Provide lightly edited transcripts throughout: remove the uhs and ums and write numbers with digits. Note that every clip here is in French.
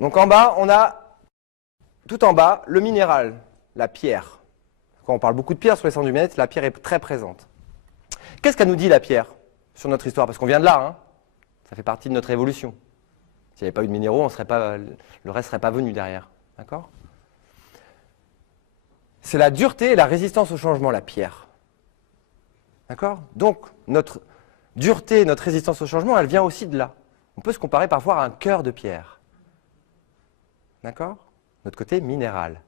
Donc en bas, on a, tout en bas, le minéral, la pierre. Quand on parle beaucoup de pierre sur les centres du bien-être, la pierre est très présente. Qu'est-ce qu'elle nous dit, la pierre, sur notre histoire? Parce qu'on vient de là, hein. Ça fait partie de notre évolution. S'il n'y avait pas eu de minéraux, le reste ne serait pas venu derrière. D'accord? C'est la dureté et la résistance au changement, la pierre. D'accord? Donc, notre dureté, notre résistance au changement, elle vient aussi de là. On peut se comparer parfois à un cœur de pierre. D'accord? Notre côté minéral.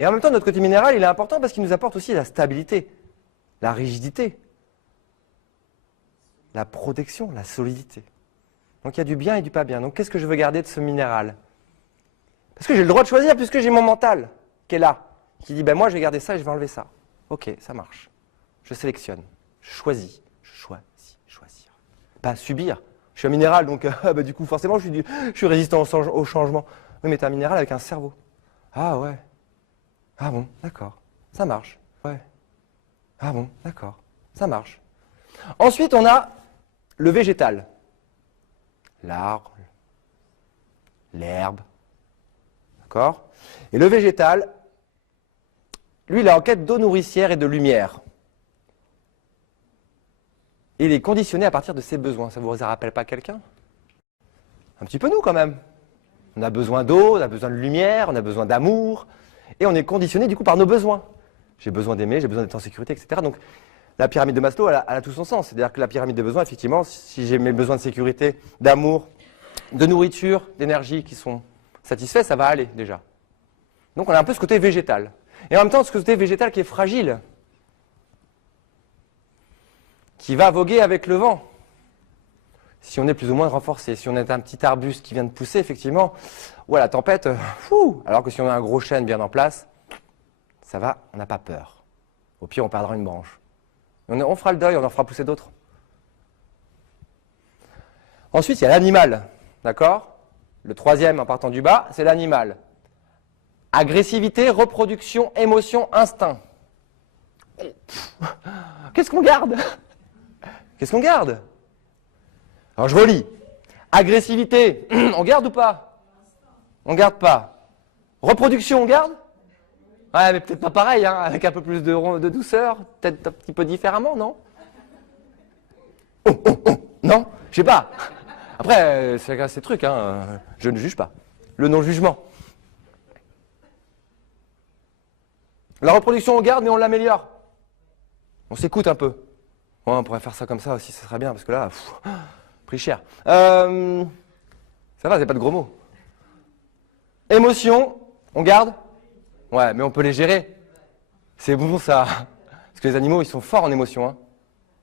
Et en même temps, notre côté minéral, il est important parce qu'il nous apporte aussi la stabilité, la rigidité, la protection, la solidité. Donc il y a du bien et du pas bien. Donc qu'est-ce que je veux garder de ce minéral? Parce que j'ai le droit de choisir puisque j'ai mon mental qui est là, qui dit ben moi je vais garder ça et je vais enlever ça. Ok, ça marche. Je sélectionne, je choisis, choisir. Pas subir. Je suis un minéral donc bah, du coup forcément je suis résistant au changement. Oui mais tu es un minéral avec un cerveau. Ah ouais. Ah bon, d'accord. Ça marche. Ouais. Ah bon, d'accord. Ça marche. Ensuite on a le végétal. L'arbre, l'herbe, d'accord? Et le végétal, lui, il est en quête d'eau nourricière et de lumière. Et il est conditionné à partir de ses besoins. Ça ne vous rappelle pas quelqu'un? Un petit peu nous, quand même. On a besoin d'eau, on a besoin de lumière, on a besoin d'amour. Et on est conditionné, du coup, par nos besoins. J'ai besoin d'aimer, j'ai besoin d'être en sécurité, etc. Donc, la pyramide de Maslow, elle a tout son sens. C'est-à-dire que la pyramide des besoins, effectivement, si j'ai mes besoins de sécurité, d'amour, de nourriture, d'énergie qui sont satisfaits, ça va aller déjà. Donc on a un peu ce côté végétal. Et en même temps, ce côté végétal qui est fragile, qui va voguer avec le vent. Si on est plus ou moins renforcé, si on est un petit arbuste qui vient de pousser, effectivement, ouais, la tempête, fou. Alors que si on a un gros chêne bien en place, ça va, on n'a pas peur. Au pire, on perdra une branche. On fera le deuil, on en fera pousser d'autres. Ensuite, il y a l'animal, d'accord? Le troisième en partant du bas, c'est l'animal. Agressivité, reproduction, émotion, instinct. Qu'est-ce qu'on garde? Qu'est-ce qu'on garde? Alors je relis. Agressivité, on garde ou pas? On garde pas. Reproduction, on garde? Ouais, mais peut-être pas pareil, hein, avec un peu plus de douceur, peut-être un petit peu différemment, non? Non? Je sais pas. Après, c'est ces trucs, hein, je ne juge pas. Le non-jugement. La reproduction, on garde, mais on l'améliore. On s'écoute un peu. Ouais, on pourrait faire ça comme ça aussi, ça serait bien, parce que là, prix cher. Ça va, c'est pas de gros mots. Émotion, on garde? Ouais, mais on peut les gérer. C'est bon, ça. Parce que les animaux, ils sont forts en émotion, hein.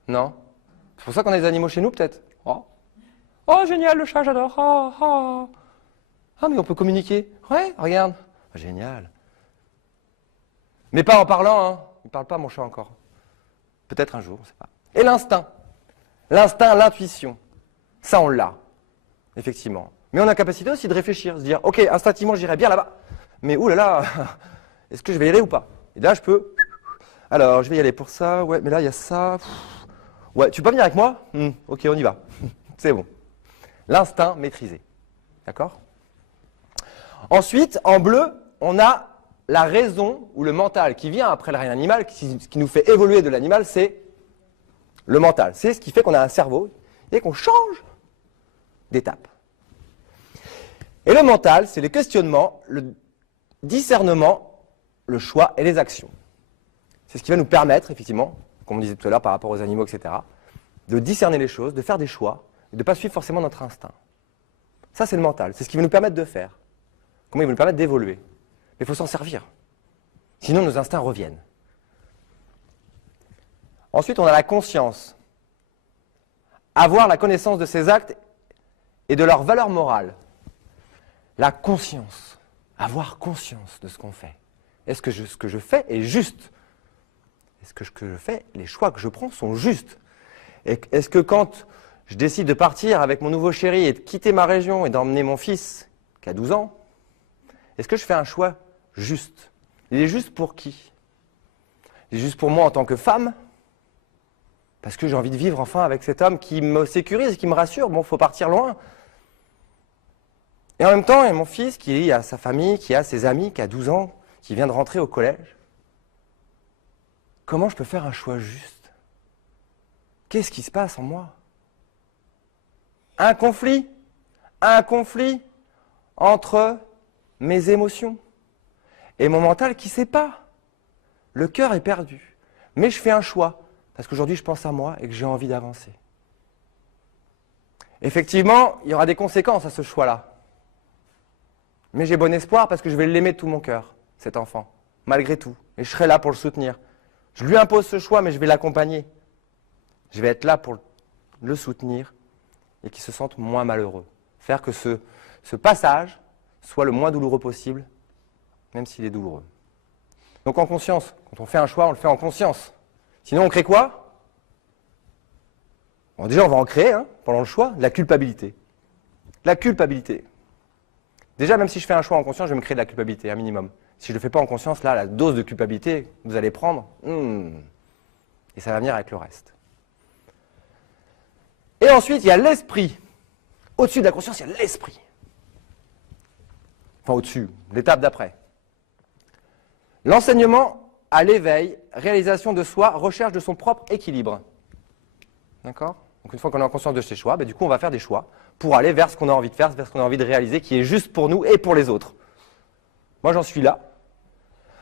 Non? C'est pour ça qu'on a des animaux chez nous, peut-être? Oh, génial, le chat, j'adore. Ah, mais on peut communiquer. Ouais, regarde. Génial. Mais pas en parlant, hein. Il ne parle pas, mon chat, encore. Peut-être un jour, on ne sait pas. Et l'instinct. L'instinct, l'intuition. Ça, on l'a. Effectivement. Mais on a la capacité aussi de réfléchir, de se dire, ok, instinctivement, j'irai bien là-bas. Mais oulala, est-ce que je vais y aller ou pas? Et là, je peux. Alors, je vais y aller pour ça. Ouais, mais là, il y a ça. Ouais, tu peux pas venir avec moi? Ok, on y va. C'est bon. L'instinct maîtrisé. D'accord? Ensuite, en bleu, on a la raison ou le mental qui vient après le règne animal, ce qui nous fait évoluer de l'animal, c'est le mental. C'est ce qui fait qu'on a un cerveau et qu'on change d'étape. Et le mental, c'est les questionnements, le discernement, le choix et les actions. C'est ce qui va nous permettre, effectivement, comme on disait tout à l'heure par rapport aux animaux, etc., de discerner les choses, de faire des choix, et de ne pas suivre forcément notre instinct. Ça, c'est le mental. C'est ce qui va nous permettre de faire. Comment il va nous permettre d'évoluer. Mais il faut s'en servir. Sinon, nos instincts reviennent. Ensuite, on a la conscience. Avoir la connaissance de ses actes et de leur valeur morale. La conscience. Avoir conscience de ce qu'on fait. Est-ce que ce que je fais est juste? Est-ce que ce que je fais, les choix que je prends sont justes? Est-ce que quand je décide de partir avec mon nouveau chéri et de quitter ma région et d'emmener mon fils, qui a 12 ans, est-ce que je fais un choix juste? Il est juste pour qui? Il est juste pour moi en tant que femme? Parce que j'ai envie de vivre enfin avec cet homme qui me sécurise, qui me rassure. Bon, il faut partir loin. Et en même temps, il y a mon fils qui a sa famille, qui a ses amis, qui a 12 ans, qui vient de rentrer au collège. Comment je peux faire un choix juste? Qu'est-ce qui se passe en moi? Un conflit entre mes émotions et mon mental qui ne sait pas. Le cœur est perdu. Mais je fais un choix, parce qu'aujourd'hui je pense à moi et que j'ai envie d'avancer. Effectivement, il y aura des conséquences à ce choix-là. Mais j'ai bon espoir parce que je vais l'aimer de tout mon cœur, cet enfant, malgré tout. Et je serai là pour le soutenir. Je lui impose ce choix, mais je vais l'accompagner. Je vais être là pour le soutenir et qu'il se sente moins malheureux. Faire que ce passage soit le moins douloureux possible, même s'il est douloureux. Donc en conscience, quand on fait un choix, on le fait en conscience. Sinon, on crée quoi? Bon, déjà, on va en créer, pendant le choix, de la culpabilité. La culpabilité. Déjà, même si je fais un choix en conscience, je vais me créer de la culpabilité, un minimum. Si je ne le fais pas en conscience, là, la dose de culpabilité que vous allez prendre, et ça va venir avec le reste. Et ensuite, il y a l'esprit. Au-dessus de la conscience, il y a l'esprit. Enfin, au-dessus, l'étape d'après. L'enseignement à l'éveil, réalisation de soi, recherche de son propre équilibre. D'accord? Donc une fois qu'on est en conscience de ses choix, du coup on va faire des choix pour aller vers ce qu'on a envie de faire, vers ce qu'on a envie de réaliser, qui est juste pour nous et pour les autres. Moi j'en suis là,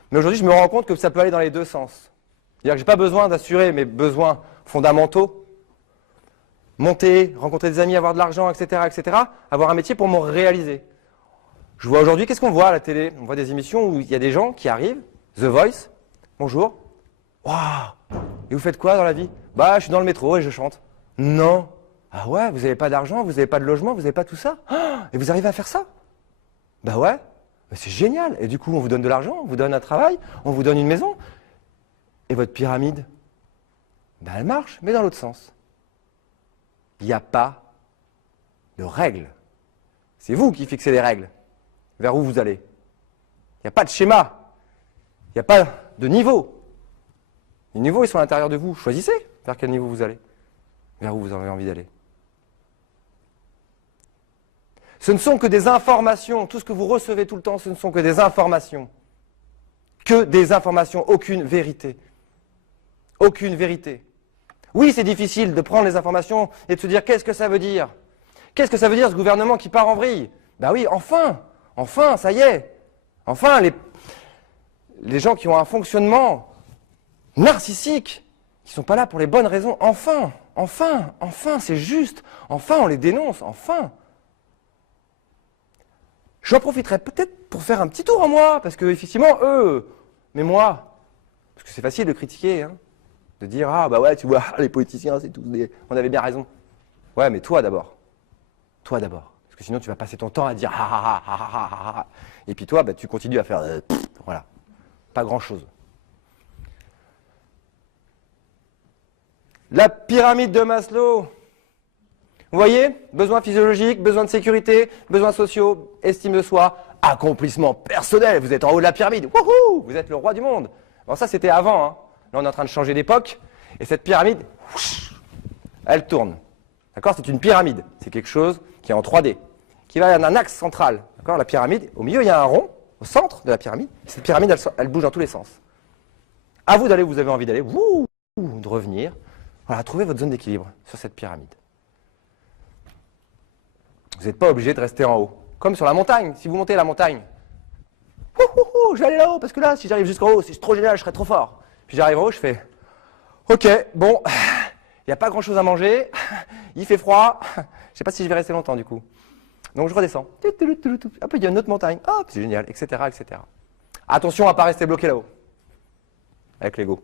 mais aujourd'hui je me rends compte que ça peut aller dans les deux sens. C'est-à-dire que je n'ai pas besoin d'assurer mes besoins fondamentaux, monter, rencontrer des amis, avoir de l'argent, etc., avoir un métier pour me réaliser. Je vois aujourd'hui, qu'est-ce qu'on voit à la télé? On voit des émissions où il y a des gens qui arrivent, The Voice, bonjour, waouh, et vous faites quoi dans la vie? Bah, je suis dans le métro et je chante. Non. Ah ouais, vous n'avez pas d'argent, vous n'avez pas de logement, vous n'avez pas tout ça? Et vous arrivez à faire ça? Bah ouais, c'est génial. Et du coup, on vous donne de l'argent, on vous donne un travail, on vous donne une maison. Et votre pyramide? Bah elle marche, mais dans l'autre sens. Il n'y a pas de règles. C'est vous qui fixez les règles. Vers où vous allez. Il n'y a pas de schéma. Il n'y a pas de niveau. Les niveaux, ils sont à l'intérieur de vous. Choisissez vers quel niveau vous allez. Vers où vous avez envie d'aller. Ce ne sont que des informations. Tout ce que vous recevez tout le temps, ce ne sont que des informations. Que des informations. Aucune vérité. Aucune vérité. Oui, c'est difficile de prendre les informations et de se dire qu'est-ce que ça veut dire? Qu'est-ce que ça veut dire ce gouvernement qui part en vrille? Ben oui, enfin, ça y est. Enfin, les gens qui ont un fonctionnement narcissique, qui ne sont pas là pour les bonnes raisons, enfin, c'est juste. Enfin, on les dénonce, enfin. J'en profiterai peut-être pour faire un petit tour en moi, parce que effectivement, mais moi, parce que c'est facile de critiquer, de dire, ah bah ouais, tu vois, les politiciens, c'est tous des... On avait bien raison. Ouais, mais toi d'abord. Toi d'abord. Parce que sinon, tu vas passer ton temps à dire, ah. Et puis toi, tu continues à faire, voilà. Pas grand-chose. La pyramide de Maslow. Vous voyez? Besoins physiologiques, besoins de sécurité, besoins sociaux, estime de soi, accomplissement personnel. Vous êtes en haut de la pyramide. Wouhou! Vous êtes le roi du monde. Bon, ça, c'était avant. Là, on est en train de changer d'époque. Et cette pyramide, elle tourne. D'accord? C'est une pyramide. C'est quelque chose qui est en 3D, qui va à un axe central. D'accord? La pyramide, au milieu, il y a un rond, au centre de la pyramide. Cette pyramide, elle bouge dans tous les sens. À vous d'aller où vous avez envie d'aller, de revenir. Voilà, trouvez votre zone d'équilibre sur cette pyramide. Vous n'êtes pas obligé de rester en haut. Comme sur la montagne. Si vous montez la montagne, je vais aller là-haut, parce que là, si j'arrive jusqu'en haut, c'est trop génial, je serai trop fort. Puis j'arrive en haut, je fais, ok, bon, il n'y a pas grand-chose à manger, il fait froid, je ne sais pas si je vais rester longtemps du coup. Donc je redescends. Hop, il y a une autre montagne, hop, c'est génial, etc., etc. Attention à ne pas rester bloqué là-haut, avec l'ego.